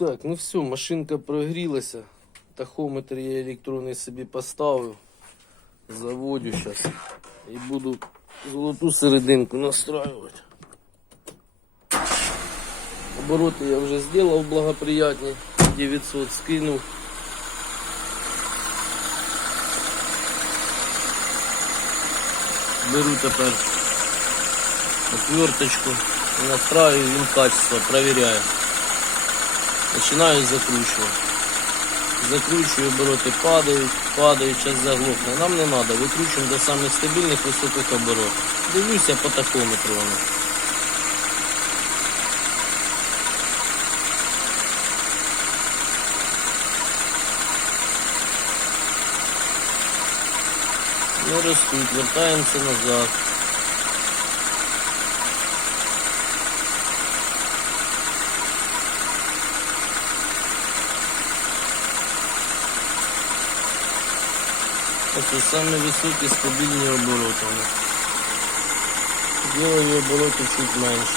Так, ну все, машинка прогрілася. Тахометр я електронний собі поставив. Заводю зараз. І буду золоту серединку настраювати. Обороти я вже зробив благоприятні. 900 скинув. Беру тепер отверточку и настраиваю им качество, проверяю. Начинаю закручивать. Закручиваю, обороты падают, падают, сейчас заглохне. Нам не надо, викручуємо до самих стабільних високих оборотів. Дивлюся по тахометру воно. Не ростуть, вертаємося назад. Це саме високі стабільні обороти. Делаю обороти чуть менше.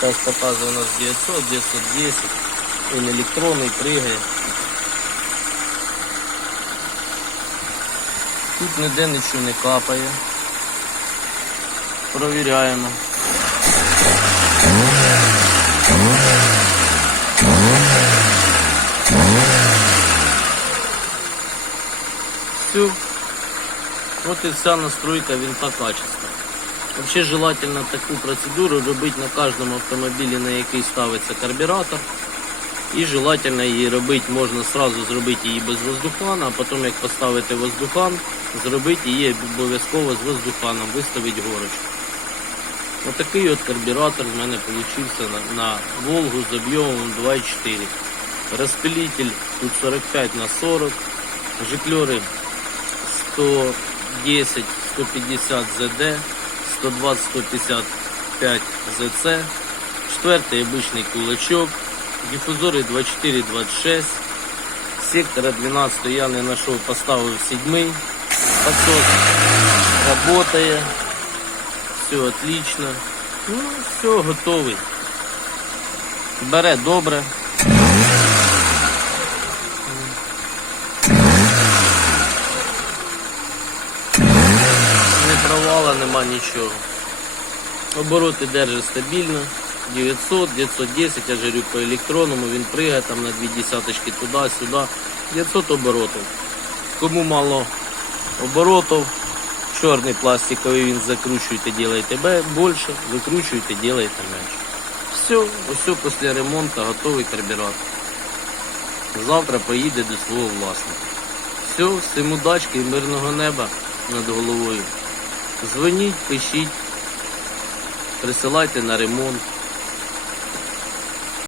Зараз показує у нас 900, 910. Він електронний пригає. Тут ніде нічого не капає. Провіряємо. Все. Вот и вся настройка винта качества. Вообще желательно таку процедуру робити на кожному автомобілі, на який ставиться карбюратор. І желательно її робити, можна сразу зробити її без воздухана, а потім як поставити воздухан, зробити її обов'язково з воздуханом, виставити горочку. Отакий от карбюратор в мене вийшов на, на Волгу з об'ємом 2,4. Розпилитель тут 45 на 40, жиклери 110, 150 ЗД, 120, 155 ЗЦ, четвертий обичний кулачок, дифузори 24, 26, сектора 12 я не знайшов, поставив седьмий, подсос работає, все отлично, ну все, готовий. Бере добре. Не нема нічого. Обороти держить стабільно. 900, 910, я жарю по електронному, він пригає там на дві десяточки туди-сюди. 900 оборотів. Кому мало оборотів, чорний пластиковий він закручуєте, делаєте більше, викручуєте, делаєте менше. Все, ось після ремонту готовий карбюратор. Завтра поїде до свого власника. Все, всім удачки і мирного неба над головою. Дзвоніть, пишіть, присилайте на ремонт.